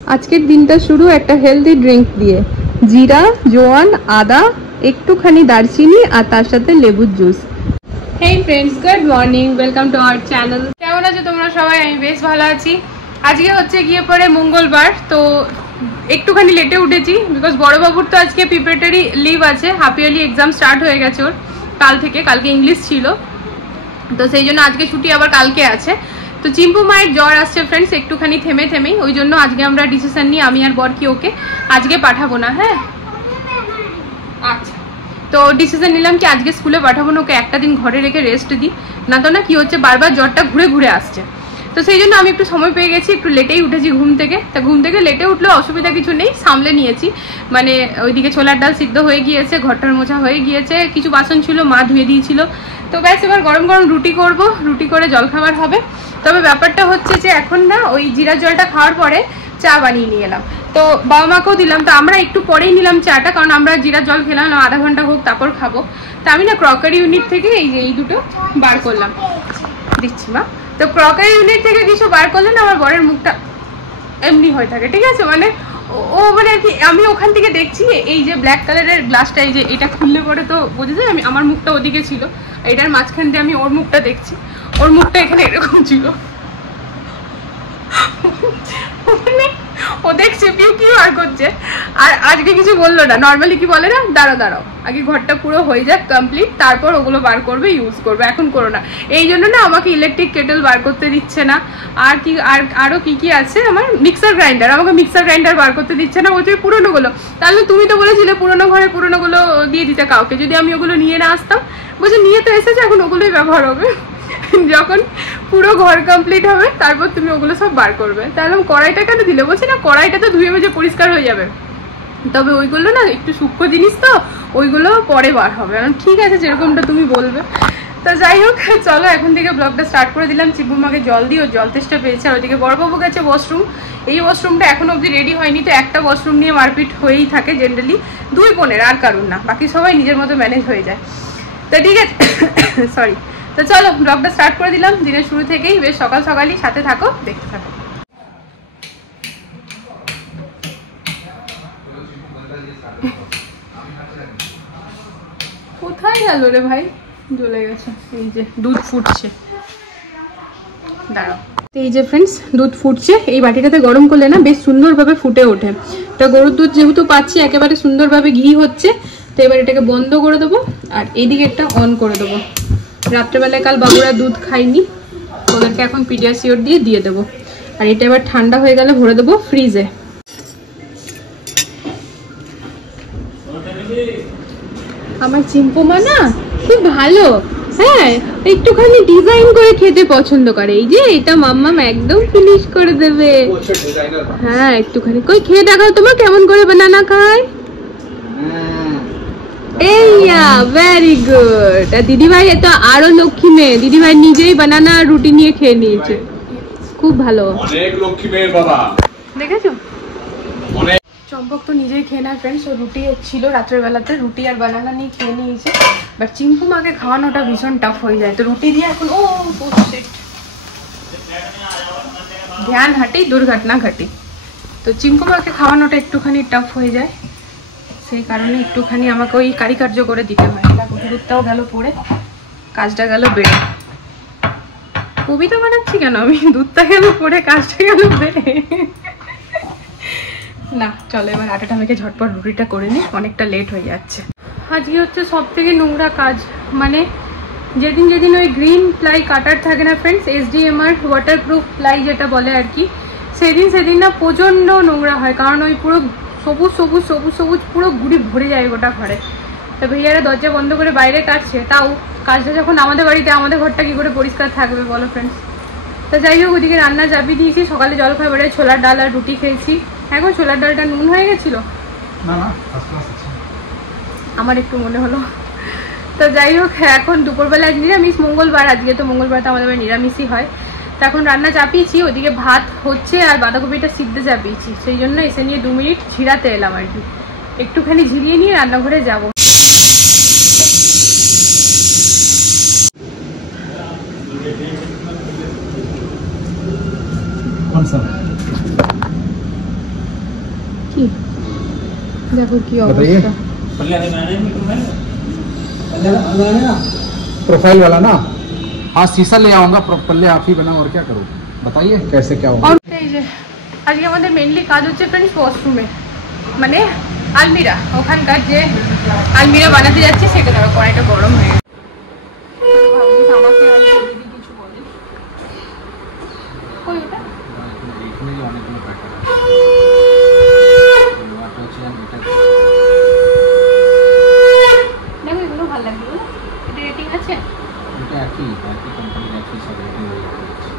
আজকের দিনটা শুরু একটা হেলদি ড্রিঙ্ক দিয়ে, জিরা, জোয়ান, আদা, একটুখানি দারচিনি আর তার সাথে লেবুর juice. Hey friends, good morning, welcome to our channel. কেমন আছো তোমরা সবাই? আমি বেশ ভালো আছি। আজকে হচ্ছে গিয়ে পরে মঙ্গলবার, তো একটুখানি লেটে উঠেছি বিকজ বড়বাবুর তো আজকে প্রিপারেটরি লিভ আছে, হাফ ইয়ারলি এক্সাম স্টার্ট হয়ে গেছে ওর কাল থেকে। কালকে ইংলিশ ছিল, তো সেই জন্য আজকে ছুটি, আবার কালকে আছে। তো চিম্পু মায়ের জ্বর আসছে ফ্রেন্ডস, একটুখানি থেমেই, ওই জন্য আজকে আমরা ডিসিশন নিই আমি আর বর কি ওকে আজকে পাঠাবো না। হ্যাঁ আচ্ছা, তো ডিসিশন নিলাম কি আজকে স্কুলে পাঠাবো না, ওকে একটা দিন ঘরে রেখে রেস্ট দিই, না তো না কি হচ্ছে বারবার জ্বরটা ঘুরে ঘুরে আসছে। তো সেই জন্য আমি একটু সময় পেয়ে গেছি, একটু লেটেই উঠেছি ঘুম থেকে। তা ঘুম থেকে লেটে উঠলেও অসুবিধা কিছু নেই, সামলে নিয়েছি। মানে ওইদিকে ছোলার ডাল সিদ্ধ হয়ে গিয়েছে, ঘরটার মোছা হয়ে গিয়েছে, কিছু বাসন ছিল মা ধুয়ে দিয়েছিল। তো ব্যাস এবার গরম গরম রুটি করব, রুটি করে জলখাবার হবে। তবে ব্যাপারটা হচ্ছে যে এখন না ওই জিরার জলটা খাওয়ার পরে চা বানিয়ে নিয়ে এলাম, তো বাবা মাকেও দিলাম। তো আমরা একটু পরেই নিলাম চাটা, কারণ আমরা জিরার জল খেলাম না, আধা ঘন্টা হোক তারপর খাবো। তা আমি না ক্রকারি ইউনিট থেকে এই দুটো বার করলাম, দিচ্ছি মা। তো ক্রকারি ইউনিট থেকে কিছু বার করলে না আমার বরের মুখটা এমনি হয়ে থাকে, ঠিক আছে? মানে ও মানে আর কি, আমি ওখান থেকে দেখছি এই যে ব্ল্যাক কালারের গ্লাসটা, এই যে এটা খুললে পরে তো বোঝা যায় আমি আমার মুখটা ওদিকে ছিল, এটার মাঝখান দিয়ে আমি ওর মুখটা দেখছি, ওর মুখটা এখানে এরকম ছিল। ও দেখছে পিউ কি আর করছে, আর আজকে কিছু বললো না। নর্মালি কি বলে না, দাঁড়াও আগে ঘরটা পুরো হয়ে যাক কমপ্লিট, তারপর ওগুলো বার করবে, ইউজ করবে, এখন করো না। এই জন্য না আমাকে ইলেকট্রিক কেটেল বার করতে দিচ্ছে না। আর কি আরো কি আছে, আমার মিক্সার গ্রাইন্ডার, আমাকে মিক্সার গ্রাইন্ডার বার করতে দিচ্ছে না, বলছে পুরোনোগুলো। তাহলে তুমি তো বলেছিলে পুরোনো ঘরে পুরোনোগুলো দিয়ে দিতে কাউকে, যদি আমি ওগুলো নিয়ে না আসতাম। বলছে নিয়ে তো এসেছে, এখন ওগুলোই ব্যবহার হবে, যখন পুরো ঘর কমপ্লিট হবে তারপর তুমি ওগুলো সব বার করবে। তাহলে কড়াইটা কেন দিলে? বলছি না কড়াইটা তো ধুয়ে মেজে পরিষ্কার হয়ে যাবে, তবে ওইগুলো না একটু সূক্ষ্ম জিনিস, তো ওইগুলো পরে বার হবে। ঠিক আছে, যেরকমটা তুমি বলবে। তো যাই হোক, চলো এখন থেকে ব্লগটা স্টার্ট করে দিলাম। চিম্পু মাকে জল দিই, ওর জল তেষ্টা পেয়েছে। আর ওইদিকে বড়বাবু গেছে ওয়াশরুম, এই ওয়াশরুমটা এখনো অবধি রেডি হয়নি। তো একটা ওয়াশরুম নিয়ে মারপিট হয়েই থাকে জেনারেলি, দুই বোনের, আর কারুর না, বাকি সবাই নিজের মতো ম্যানেজ হয়ে যায়। তো ঠিক আছে, সরি। তো চলো ব্লগটা স্টার্ট করে দিলাম দিনের শুরু থেকেই, বেশ সকাল সকালই, সাথে থাকো, দেখতে থাকো। কোথায় গেল রে ভাই? জ্বলে গেছে। এই যে দুধ ফুটছে, দাঁড়াও। এই যে ফ্রেন্ডস, দুধ ফুটছে, এই বাটিটাতে গরম করলে না বেশ সুন্দরভাবে ফুটে ওঠে। এটা গরুর দুধ যেহেতু পাচ্ছি, একেবারে সুন্দরভাবে ঘি হচ্ছে। তো এবার এটাকে বন্ধ করে দেবো, আর এইদিকে একটা অন করে দেবো। রাত্রেবেলায় কাল বাবুরা দুধ খাইনি, ওদেরকে এখন পিডিয়াশিওর দিয়ে দেবো। আর এটা এবার ঠান্ডা হয়ে গেলে ভরে দেবো ফ্রিজে। আমার চিম্পু মা না খুব ভালো, হ্যাঁ, একটুখানি ডিজাইন করে খেতে পছন্দ করে। এই যে এটা মাম্মাম একদম ফিনিশ করে দেবে। হ্যাঁ, একটুখানি কই খেয়ে দেখাও তোমার কেমন করে বানানা খায়। এইয়া ভেরি গুড। আর দিদিভাই তো আরো লক্ষ্মী মেয়ে, দিদিভাই নিজেই বানানা আর রুটি নিয়ে খেয়ে নিয়েছে, খুব ভালো, অনেক লক্ষ্মী মেয়ে বাবা, দেখেছো? চম্পক তো নিজেই খেয়ে নেয় ফ্রেন্ডস, ও রুটি ছিল রাত্রের বেলাতে, রুটি আর বানানা নিয়ে খেয়ে নিয়েছে। বাট চিম্পু মাকে খাওয়ানোটা ভীষণ টাফ হয়ে যায়, তো রুটি দিয়ে এখন ধ্যান হাঁটি দুর্ঘটনা ঘটি। তো চিম্পু মাকে খাওয়ানোটা একটুখানি টাফ হয়ে যায়, সেই কারণে একটুখানি আমাকে ওই কারিকার্য করে দিতে হয়। দুধটাও গেল পড়ে, কাজটা গেল বেড়ে। কবিতা বানাচ্ছি কেন আমি? দুধটা গেল পড়ে, কাজটা গেল বেড়ে। না চলো এবার আটাটা মেখে ঝটপট রুটিটা করে নিই, অনেকটা লেট হয়ে যাচ্ছে। আজকে হচ্ছে সব থেকে নোংরা কাজ, মানে যেদিন ওই গ্রিন প্লাই কাটার থাকে না ফ্রেন্ডস, SDMR ওয়াটারপ্রুফ প্লাই যেটা বলে আর কি, সেদিন না প্রচণ্ড নোংরা হয়, কারণ ওই পুরো সবুজ পুরো গুড়ি ভরে যায় গোটা ঘরে। তো ভাইয়ারা দরজা বন্ধ করে বাইরে কাটছে, তাও কাজটা যখন আমাদের বাড়িতে, আমাদের ঘরটা কি করে পরিষ্কার থাকবে বলো ফ্রেন্ডস? তো যাই হোক, ওদিকে রান্না চাপিয়ে দিয়েছি। সকালে জলখাবারে ছোলার ডাল আর রুটি খেয়েছি। এখন ছোলার ডালটা নুন হয়ে গেছিল না, আমার একটু মনে হলো। তো যাই হোক, এখন দুপুরবেলায় নিরামিষ, মঙ্গলবার আজকে, তো মঙ্গলবার তো আমাদের নিরামিষই হয়। তো এখন রান্না চাপিয়েছি, ওদিকে ভাত হচ্ছে আর বাঁধাকপিটা সিদ্ধে চাপিয়েছি, সেই জন্য এসে নিয়ে 2 মিনিট ঝিরাতে এলাম আর কি, একটুখানি ঝিরিয়ে নিয়ে রান্নাঘরে যাব। দেখি, দেখো কি অবস্থা। प्रोफाइल वाला ना, हाँ शीशा ले आऊंगा, पल्ले आप ही बनाओ और क्या करूँ, बताइए कैसे क्या होगा। और এই যে আজকে আমাদের মেইনলি কাজ হচ্ছে ফ্রেন্ডস ওয়াশরুমে, মানে আলমিরা, ওখানকার যে আলমিরা বানাতে যাচ্ছি সেটা ধরো কড়াইটা গরম হয়ে গেছে। ভাবছি আমাকে আর দিদি কিছু বলে, কই ওটা দেখো, এগুলো ভালো লাগবে, এটা রেটিং আছে, এটা একই কোম্পানির একই সব রেটিং হয়ে যাচ্ছে।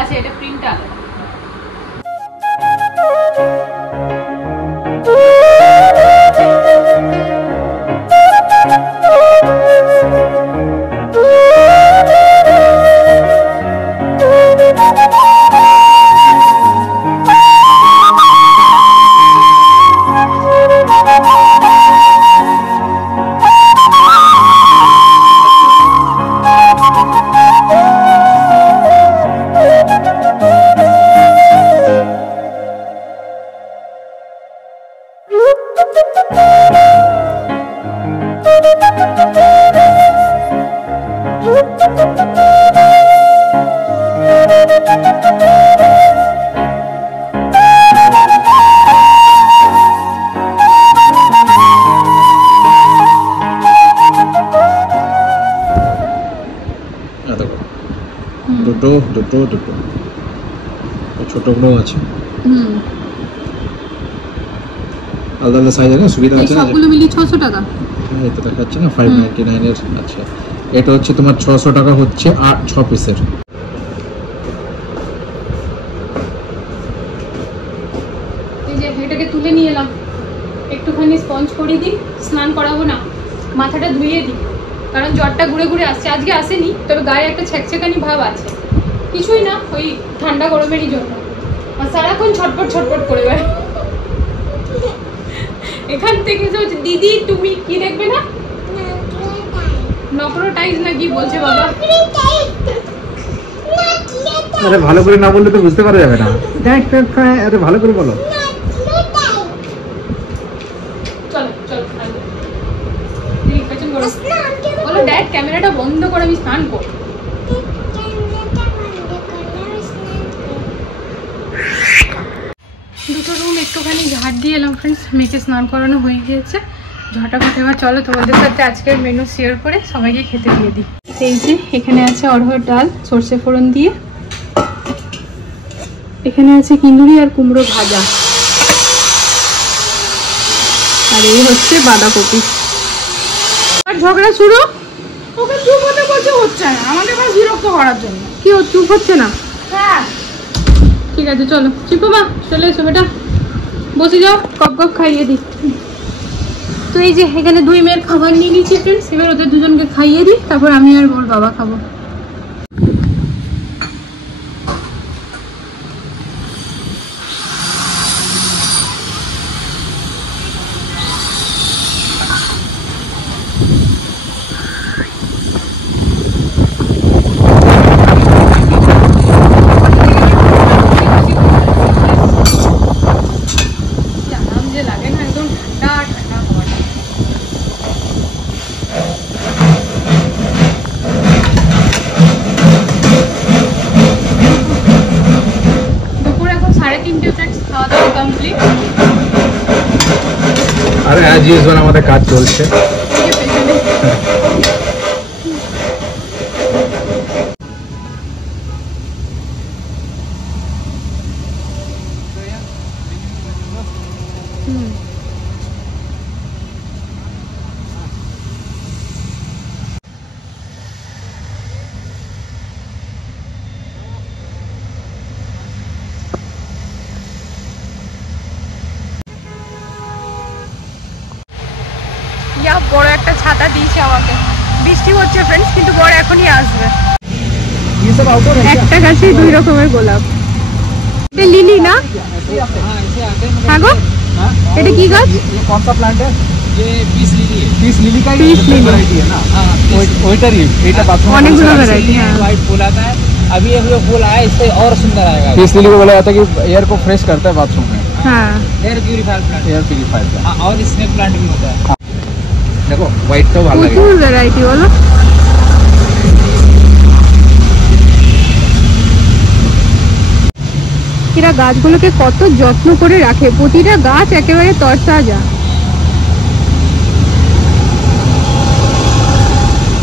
আচ্ছা এটা প্রিন্ট আলাদা। দুটো ছোটগুলো আছে, আলাদা আলাদা সাইজ আছে, সুবিধা আছে না। সবগুলো মিলিয়ে 600 টাকা। হ্যাঁ এটা দেখাচ্ছে না 599 এর আছে। এটা হচ্ছে তোমার 600 টাকা হচ্ছে 6 পিসের। এই যে এটাকে তুলে নিয়ে এলাম, একটুখানি স্পঞ্জ করে দিই, স্নান করাবো না, মাথাটা ধুইয়ে দিই, কারণ জ্বরটা ঘুরে ঘুরে আসছে। আজকে আসেনি, তবে গায়ে একটা ছ্যাঁকছ্যাঁকানি ভাব আছে, কিছুই না, ওই ঠান্ডা গরমেরই জন্য। আর সারাক্ষণ ছটপট ছটপট করে বেড়ায়। এখান থেকে দিদি তুমি কি দেখবে না, নক্রোটাইজ না কি বলছে বাবা। আরে ভালো করে না বললে তো বুঝতে পারা যাবে না। দেখ আরে ভালো করে বলো। চলো চলো দিদি পেছন করো, বলো ড্যাড ক্যামেরাটা বন্ধ করে আমি স্নান করব। দুটো রুম একটুখানি ঝাড় দিয়ে এলাম ফ্রেন্ডস, মেয়েকে স্নান করানো হয়ে গিয়েছে, ঝটাফট। এবার চলো তোমাদের সাথে আজকের মেনু শেয়ার করে সবাইকে খেতে দিয়ে দিই। এই যে এখানে আছে অড়হর ডাল সর্ষে ফোড়ন দিয়ে, এখানে আছে কিন্দুরি আর কুমড়ো ভাজা, আর এই হচ্ছে বাঁধাকপি। আর ঝগড়া শুরু, ওকে চুপ হতে বলছে, হচ্ছে না, আমাকে আবার বিরক্ত করার জন্য। কি ও চুপ হচ্ছে না? হ্যাঁ ঠিক আছে চলো, চিপো মা চলে এসো বেটা, বসে যাও, কপ কপ খাইয়ে দিই। তো এই যে এখানে দুই মেয়ের খাবার নিয়ে নিচ্ছি ফ্রেন্ডস, এবার ওদের দুজনকে খাইয়ে দিই, তারপর আমি আর ওর বাবা খাবো। আরে আজ ইউজুয়াল আমাদের কাজ চলছে। বড় একটা ছাতা দিয়েছে আমাকে, বৃষ্টি হচ্ছে ফ্রেন্ডস, কিন্তু বড় এখনই আসবে। একটা গাছে দুই রকমের গোলাপ, এটা লিলি না? হ্যাঁ গো, এটা কি গাছ? कौन सा प्लांट है? ये पीस लिली है। पीस लिली का पीस लिली वैरायटी है ना? ओइटरी, এটা बाथरूम অনেকগুলো ভ্যারাইটি। হ্যাঁ व्हाइट फूल आता है, अभी ये फूल आया, इससे और सुंदर आएगा। पीस लिली को बोला जाता है कि एयर को फ्रेश करता है बाथरूम में। हाँ air purifier plant. Air purifier plant. हाँ, और स्नेक प्लांट भी होता है। देखो হোয়াইটটাও ভালো লাগে। প্রচুর ভ্যারাইটি বলো। এরা গাছগুলোকে কত যত্ন করে রাখে, প্রতিটা গাছ একেবারে তরতাজা,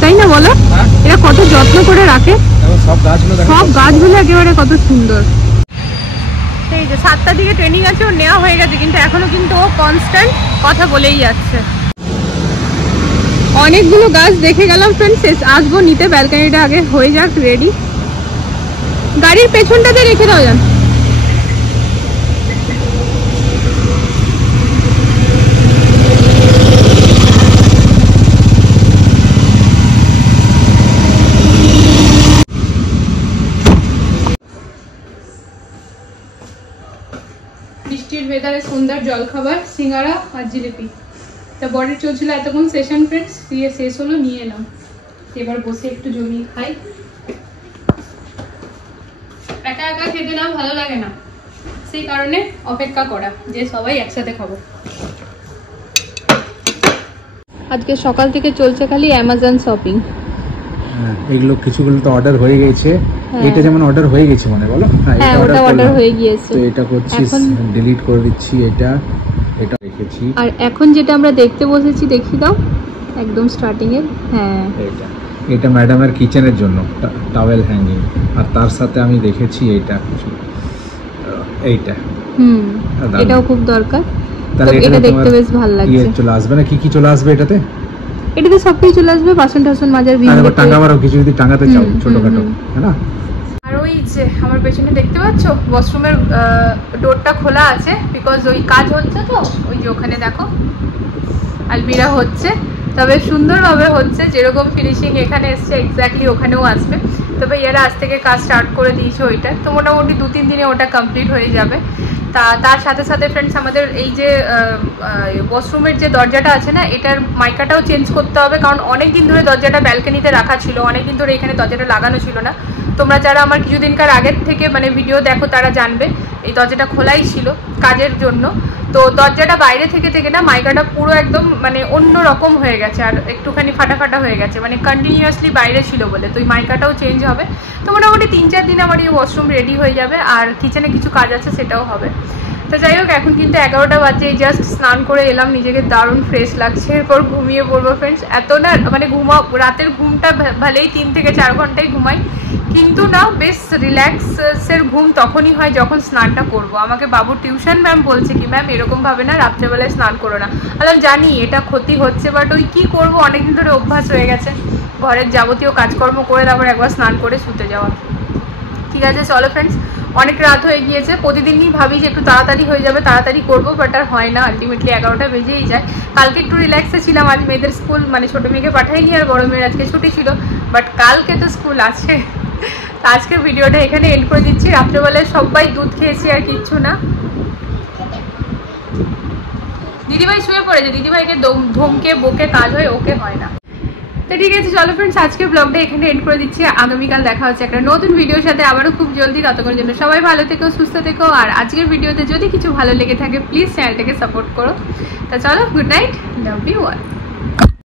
তাই না বলো? হ্যাঁ, এরা কত যত্ন করে রাখে, দেখো সব গাছগুলো দেখো। সব গাছগুলো একেবারে কত সুন্দর। এই যে 7টার দিকে ট্রেনিং আছে, ওর নেওয়া হয়ে গেছে, কিন্তু এখনো কিন্তু ও কনস্ট্যান্ট কথা বলেই যাচ্ছে। অনেকগুলো গাছ দেখে গেলাম ফ্রেন্ডস, আসবো নিতে, ব্যালকনিটা আগে হয়ে যাক রেডি। গাড়ির পেছনটাতে রেখে দাও যান। বৃষ্টির ওয়েদারে সুন্দর জলখাবার, সিঙ্গারা আর জিলিপি। তা বডির চলছিল এতক্ষণ সেশন ফ্রেন্ডস, দিয়ে শেষ হলো, নিয়ে এলাম। এবার বসে একটু জমিয়ে খাই। একা একা খেতে না ভালো লাগে না, সেই কারণে অপেক্ষা করা যে সবাই একসাথে খাবো। আজকে সকাল থেকে চলছে খালি অ্যামাজন শপিং। এগুলো কিছুগুলো তো অর্ডার হয়ে গেছে। এটা যেমন অর্ডার হয়ে গেছে মনে বলো। হ্যাঁ, ওটা অর্ডার হয়ে গিয়েছে। তো এটা করছি, ডিলিট করে দিচ্ছি। এটা রেখেছি। আর এখন যেটা আমরা দেখতে বসেছি, দেখি দাও একদম স্টার্টিং এর। হ্যাঁ, এটা ম্যাডামের কিচেনের জন্য টাওয়েল হ্যাঙ্গিং। আর তার সাথে আমি দেখেছি এইটা। এটাও খুব দরকার। তাহলে এটা দেখতে বেশ ভালো লাগছে। চলে আসবে না? কি কি চলে আসবে এটাতে? এটাতে সবকিছু চলে আসবে, বাসন টাসন মাজার, টাঙ্গাবারও কিছু যদি টাঙ্গাতে চাও ছোটখাটো, হ্যাঁ না? আর ওই যে আমার পেছনে দেখতে পাচ্ছ ওয়াশরুমের ডোরটা খোলা আছে, বিকজ ওই কাজ হচ্ছে, তো ওই যে ওখানে দেখো আলমিরা হচ্ছে, তবে সুন্দরভাবে হচ্ছে। যেরকম ফিনিশিং এখানে এসছে এক্স্যাক্টলি ওখানেও আসবে। তবে এরা আজ থেকে কাজ স্টার্ট করে দিয়েছে ওইটা, তো মোটামুটি 2-3 দিনে ওটা কমপ্লিট হয়ে যাবে। তার সাথে সাথে ফ্রেন্ডস আমাদের এই যে ওয়াশরুমের যে দরজাটা আছে না, এটার মাইকাটাও চেঞ্জ করতে হবে, কারণ অনেক দিন ধরে দরজাটা ব্যালকনিতে রাখা ছিল, অনেক দিন ধরে এখানে দরজাটা লাগানো ছিল না। তোমরা যারা আমার কিছুদিনকার আগের থেকে মানে ভিডিও দেখো তারা জানবে এই দরজাটা খোলাই ছিল কাজের জন্য। তো দরজাটা বাইরে থেকে না মাইকাটা পুরো একদম মানে অন্য রকম হয়ে গেছে, আর একটুখানি ফাটা হয়ে গেছে, মানে কন্টিনিউয়াসলি বাইরে ছিল বলে। তো এই মাইকাটাও চেঞ্জ হবে। তো মোটামুটি 3-4 দিন আমার এই ওয়াশরুম রেডি হয়ে যাবে, আর কিচেনে কিছু কাজ আছে সেটাও হবে। তো যাই হোক, এখন কিন্তু 11টা বাজে, জাস্ট স্নান করে এলাম, নিজেকে দারুণ ফ্রেশ লাগছে। এরপর ঘুমিয়ে পড়বো ফ্রেন্ডস। এত না মানে রাতের ঘুমটা ভালোই 3 থেকে 4 ঘন্টাই ঘুমাই, কিন্তু না বেশ রিল্যাক্সের ঘুম তখনই হয় যখন স্নানটা করব। আমাকে বাবুর টিউশন ম্যাম বলছে কি, ম্যাম এরকমভাবে না রাত্রেবেলায় স্নান করো না। আমি জানি এটা ক্ষতি হচ্ছে, বাট ওই কী করবো, অনেকদিন ধরে অভ্যাস হয়ে গেছে ঘরের যাবতীয় কাজকর্ম করে তারপর একবার স্নান করে শুতে যাওয়া। ঠিক আছে চলো ফ্রেন্ডস, অনেক রাত হয়ে গিয়েছে। প্রতিদিনই ভাবি যে একটু তাড়াতাড়ি হয়ে যাবে, তাড়াতাড়ি করবো, বাট আর হয় না। আলটিমেটলি 11টা বেজেই যায়। কালকে একটু রিল্যাক্সে ছিলাম, আজ মেয়েদের স্কুল মানে ছোটো মেয়েকে পাঠাইনি, আর বড়ো মেয়ের আজকে ছুটি ছিল, বাট কালকে তো স্কুল আছে। তো আজকে ভিডিওটা এখানে এন্ড করে দিচ্ছি। রাত্রেবেলায় সবাই দুধ খেয়েছি, আর কিচ্ছু না। দিদিভাই শুয়ে পড়েছে, দিদিভাইকে ধমকে বকে কাজ হয়, ওকে হয় না। তো ঠিক আছে চলো ফ্রেন্ডস, আজকের ব্লগটা এখানে এন্ড করে দিচ্ছি। আগামীকাল দেখা হচ্ছে একটা নতুন ভিডিওর সাথে, আবারও খুব জলদি। ততক্ষণের জন্য সবাই ভালো থেকো, সুস্থ থেকো। আর আজকের ভিডিওতে যদি কিছু ভালো লেগে থাকে প্লিজ চ্যানেলটাকে সাপোর্ট করো। তা চলো, good night, love you all.